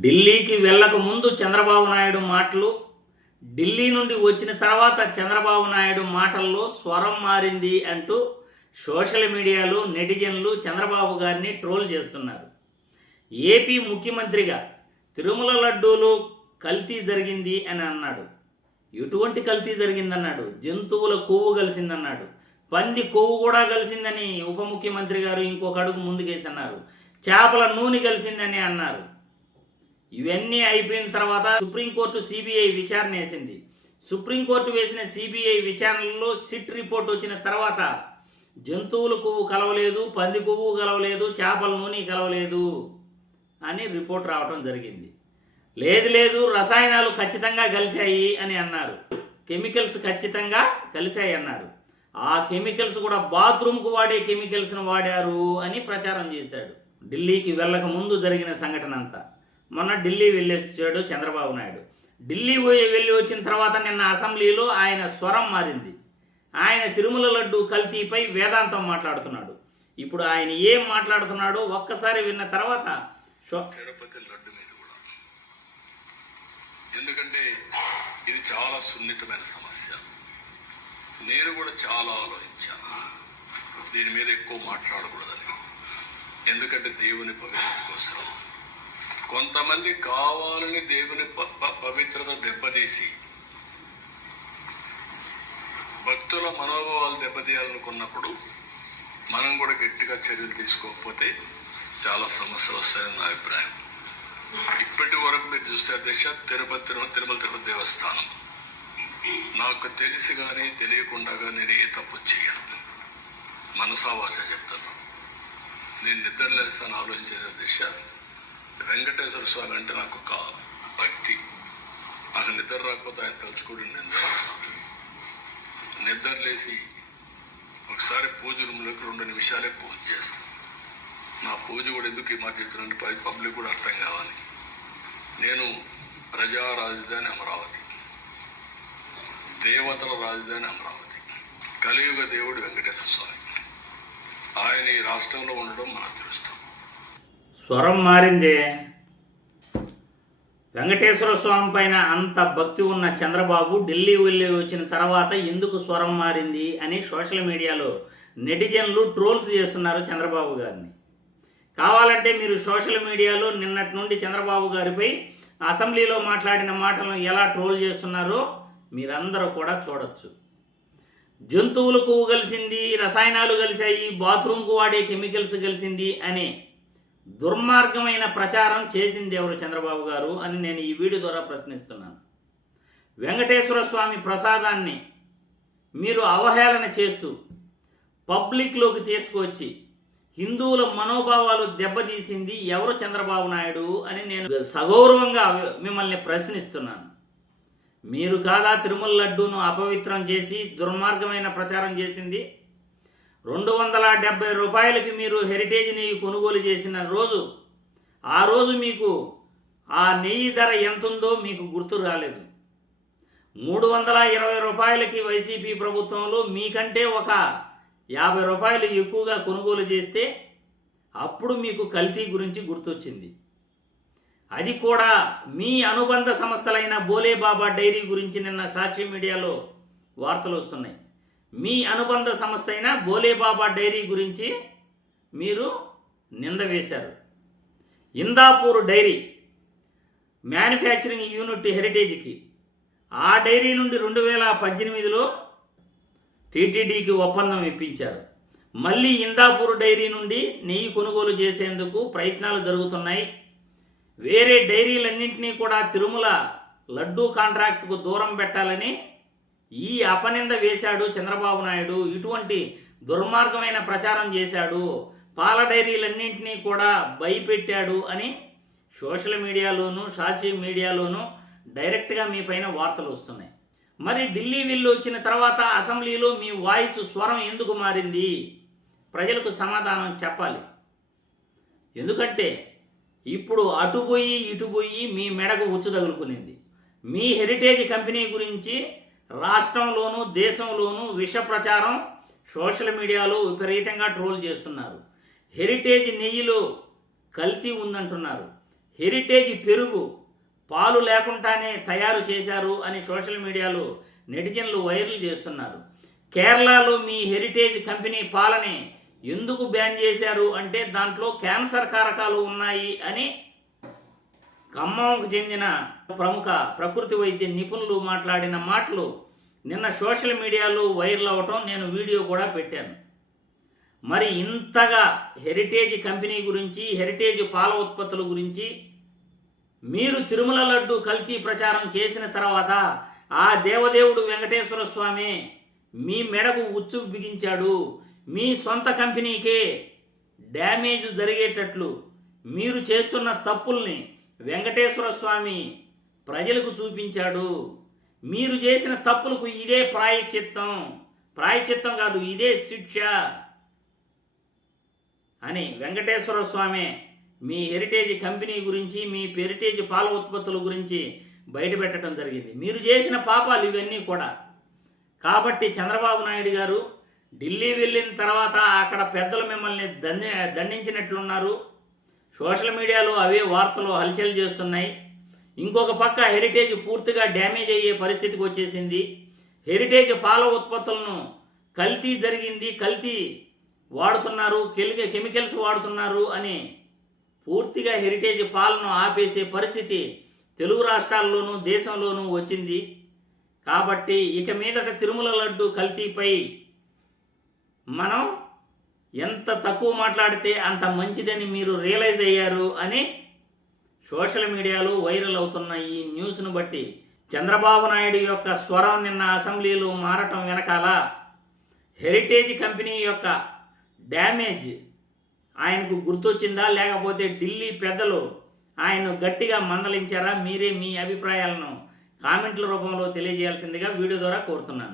ఢిల్లీకి వెళ్ళక ముందు చంద్రబాబు నాయుడు మాటలు, ఢిల్లీ నుండి వచ్చిన తర్వాత చంద్రబాబు నాయుడు మాటల్లో స్వరం మారింది అంటూ సోషల్ మీడియాలో నెటిజన్లు చంద్రబాబు గారిని ట్రోల్ చేస్తున్నారు. ఏపీ ముఖ్యమంత్రిగా తిరుమల లడ్డూలో కల్తీ జరిగింది అని అన్నాడు. ఎటువంటి కల్తీ జరిగిందన్నాడు? జంతువుల కొవ్వు కలిసిందన్నాడు. పంది కొవ్వు కూడా కలిసిందని ఉప ముఖ్యమంత్రి గారు ఇంకొక అడుగు ముందుకేసి అన్నారు. చేపల నూనె కలిసిందని అన్నారు. ఇవన్నీ అయిపోయిన తర్వాత సుప్రీంకోర్టు సిబిఐ విచారణ వేసింది. సుప్రీంకోర్టు వేసిన సిబిఐ విచారణలో సిట్ రిపోర్ట్ వచ్చిన తర్వాత జంతువుల కొవ్వు కలవలేదు, పంది కొవ్వు కలవలేదు, చేపల నూనె కలవలేదు అని రిపోర్ట్ రావడం జరిగింది. లేదు రసాయనాలు ఖచ్చితంగా కలిశాయి అని అన్నారు. కెమికల్స్ ఖచ్చితంగా కలిశాయి అన్నారు. ఆ కెమికల్స్ కూడా బాత్రూమ్కు వాడే కెమికల్స్ను వాడారు అని ప్రచారం చేశాడు. ఢిల్లీకి వెళ్ళక ముందు జరిగిన సంఘటన అంతా. మొన్న ఢిల్లీ వెళ్ళొచ్చాడు చంద్రబాబు నాయుడు. ఢిల్లీ వెళ్ళి వచ్చిన తర్వాత నిన్న అసెంబ్లీలో ఆయన స్వరం మారింది. ఆయన తిరుమల లడ్డు కల్తీపై వేదాంతం మాట్లాడుతున్నాడు. ఇప్పుడు ఆయన ఏం మాట్లాడుతున్నాడో ఒక్కసారి విన్న తర్వాత తిరుపతి లడ్డు మీద కూడా, ఎందుకంటే ఇది చాలా సున్నితమైన సమస్య. నేను కూడా చాలా ఆలోచించాను దీని మీద ఎక్కువ మాట్లాడకూడదని. ఎందుకంటే దేవుని పవిత్రత కోసం కొంతమంది కావాలని దేవుని పవిత్రత దెబ్బతీసి భక్తుల మనోభావాలు దెబ్బతీయాలనుకున్నప్పుడు మనం కూడా గట్టిగా చర్యలు తీసుకోకపోతే చాలా సమస్యలు వస్తాయని నా అభిప్రాయం. ఇప్పటి వరకు మీరు చూస్తే అధ్యక్ష, తిరుమల దేవస్థానం నాకు తెలిసి కానీ తెలియకుండా నేను ఏ తప్పు చేయను. మనసావాస చెప్తాను. నేను నిద్రలేస్తాను ఆలోచించేది అధ్యక్ష, వెంకటేశ్వర స్వామి అంటే నాకు ఒక భక్తి. నాకు నిద్ర రాకపోతే ఆయన తలుచుకోవడం నిద్రలేసి ఒకసారి పూజ రూమ్లోకి 2 నిమిషాలే పూజ చేస్తాను. నా పూజ కూడా ఎందుకు మా చెప్తున్నాను, పబ్లిక్ కూడా అర్థం కావాలి. నేను ప్రజా రాజధాని అమరావతి, దేవతల రాజధాని అమరావతి, కలియుగ దేవుడు వెంకటేశ్వర స్వామి. ఆయన ఈ రాష్ట్రంలో ఉండడం మన అదృష్టం. స్వరం మారిందే. వెంకటేశ్వర స్వామి పైన అంత భక్తి ఉన్న చంద్రబాబు ఢిల్లీ వెళ్ళి వచ్చిన తర్వాత ఎందుకు స్వరం మారింది అని సోషల్ మీడియాలో నెటిజన్లు ట్రోల్స్ చేస్తున్నారు చంద్రబాబు గారిని. కావాలంటే మీరు సోషల్ మీడియాలో నిన్నటి నుండి చంద్రబాబు గారిపై అసెంబ్లీలో మాట్లాడిన మాటలను ఎలా ట్రోల్ చేస్తున్నారో మీరందరూ కూడా చూడొచ్చు. జంతువుల కొవ్వు కలిసింది, రసాయనాలు కలిశాయి, బాత్రూమ్కు వాడే కెమికల్స్ కలిసింది అనే దుర్మార్గమైన ప్రచారం చేసింది ఎవరు చంద్రబాబు గారు అని నేను ఈ వీడియో ద్వారా ప్రశ్నిస్తున్నాను. వెంకటేశ్వర స్వామి ప్రసాదాన్ని మీరు అవహేళన చేస్తూ పబ్లిక్లోకి తీసుకొచ్చి హిందువుల మనోభావాలు దెబ్బతీసింది ఎవరు చంద్రబాబు నాయుడు అని నేను సగౌరవంగా మిమ్మల్ని ప్రశ్నిస్తున్నాను. మీరు కాదా తిరుమల లడ్డూను అపవిత్రం చేసి దుర్మార్గమైన ప్రచారం చేసింది? 270 రూపాయలకి మీరు హెరిటేజ్ నెయ్యి కొనుగోలు చేసిన రోజు, ఆ రోజు మీకు ఆ నెయ్యి ధర ఎంతుందో మీకు గుర్తు రాలేదు. 320 రూపాయలకి వైసీపీ ప్రభుత్వంలో మీకంటే ఒక 50 రూపాయలు ఎక్కువగా కొనుగోలు చేస్తే అప్పుడు మీకు కల్తీ గురించి గుర్తొచ్చింది. అది కూడా మీ అనుబంధ సంస్థలైన బోలేబాబా డైరీ గురించి నిన్న సాక్షి మీడియాలో వార్తలు వస్తున్నాయి. మీ అనుబంధ సంస్థ అయిన బోలేబాబా డైరీ గురించి మీరు నింద వేశారు. ఇందాపూర్ డైరీ మ్యానుఫ్యాక్చరింగ్ యూనిట్ హెరిటేజ్కి ఆ డైరీ నుండి 2018లో టీటీడీకి ఒప్పందం ఇప్పించారు. మళ్ళీ ఇందాపూర్ డైరీ నుండి నెయ్యి కొనుగోలు చేసేందుకు ప్రయత్నాలు జరుగుతున్నాయి. వేరే డైరీలన్నింటినీ కూడా తిరుమల లడ్డూ కాంట్రాక్టుకు దూరం పెట్టాలని ఈ అపనింద వేశాడు చంద్రబాబు నాయుడు. ఇటువంటి దుర్మార్గమైన ప్రచారం చేశాడు, పాల డైరీలన్నింటినీ కూడా భయపెట్టాడు అని సోషల్ మీడియాలోనూ సాక్షి మీడియాలోనూ డైరెక్ట్గా మీ పైన వార్తలు వస్తున్నాయి. మరి ఢిల్లీ వెళ్ళి వచ్చిన తర్వాత అసెంబ్లీలో మీ వాయిస్ స్వరం ఎందుకు మారింది? ప్రజలకు సమాధానం చెప్పాలి. ఎందుకంటే ఇప్పుడు అటుపోయి ఇటుపోయి మీ మెడకు ఉచ్చు తగులుకునింది. మీ హెరిటేజ్ కంపెనీ గురించి రాష్ట్రంలోనూ దేశంలోనూ విష ప్రచారం సోషల్ మీడియాలో విపరీతంగా ట్రోల్ చేస్తున్నారు. హెరిటేజ్ నెయ్యిలో కల్తీ ఉందంటున్నారు. హెరిటేజ్ పెరుగు పాలు లేకుండానే తయారు చేశారు అని సోషల్ మీడియాలో నెటిజన్లు వైరల్ చేస్తున్నారు. కేరళలో మీ హెరిటేజ్ కంపెనీ పాలని ఎందుకు బ్యాన్ చేశారు అంటే దాంట్లో క్యాన్సర్ కారకాలు ఉన్నాయి అని ఖమ్మంకు చెందిన ప్రముఖ ప్రకృతి వైద్య నిపుణులు మాట్లాడిన మాటలు నిన్న సోషల్ మీడియాలో వైరల్ అవ్వటం నేను వీడియో కూడా పెట్టాను. మరి ఇంతగా హెరిటేజ్ కంపెనీ గురించి, హెరిటేజ్ పాల ఉత్పత్తుల గురించి మీరు తిరుమల లడ్డు కల్తీ ప్రచారం చేసిన తర్వాత ఆ దేవదేవుడు వెంకటేశ్వర స్వామి మీ మెడకు ఉచ్చు బిగించాడు. మీ సొంత కంపెనీకే డ్యామేజ్ జరిగేటట్లు మీరు చేస్తున్న తప్పుల్ని వెంకటేశ్వర స్వామి ప్రజలకు చూపించాడు. మీరు చేసిన తప్పులకు ఇదే ప్రాయశ్చిత్తం కాదు, ఇదే శిక్ష అని వెంకటేశ్వర స్వామి మీ హెరిటేజ్ కంపెనీ గురించి, మీ హెరిటేజ్ పాల ఉత్పత్తుల గురించి బయటపెట్టడం జరిగింది. మీరు చేసిన పాపాలు ఇవన్నీ కూడా. కాబట్టి చంద్రబాబు నాయుడు గారు ఢిల్లీ వెళ్ళిన తర్వాత అక్కడ పెద్దలు మిమ్మల్ని దండించినట్లున్నారు. సోషల్ మీడియాలో అవే వార్తలు హల్చల్ చేస్తున్నాయి. ఇంకొక పక్క హెరిటేజ్ పూర్తిగా డ్యామేజ్ అయ్యే పరిస్థితికి వచ్చేసింది. హెరిటేజ్ పాల ఉత్పత్తులను కల్తీ జరిగింది, కల్తీ వాడుతున్నారు, కెమికల్స్ వాడుతున్నారు అని పూర్తిగా హెరిటేజ్ పాలను ఆపేసే పరిస్థితి తెలుగు రాష్ట్రాల్లోనూ దేశంలోనూ వచ్చింది. కాబట్టి ఇక మీదట తిరుమల లడ్డు కల్తీపై మనం ఎంత తక్కువ మాట్లాడితే అంత మంచిదని మీరు రియలైజ్ అయ్యారు అని సోషల్ మీడియాలో వైరల్ అవుతున్న ఈ న్యూస్ను బట్టి చంద్రబాబు నాయుడు యొక్క స్వరం నిన్న అసెంబ్లీలో మారటం వెనకాల హెరిటేజ్ కంపెనీ యొక్క డ్యామేజ్ ఆయనకు గుర్తొచ్చిందా, లేకపోతే ఢిల్లీ పెద్దలు ఆయన్ను గట్టిగా మందలించారా? మీరే మీ అభిప్రాయాలను కామెంట్ల రూపంలో తెలియజేయాల్సిందిగా వీడియో ద్వారా కోరుతున్నాను.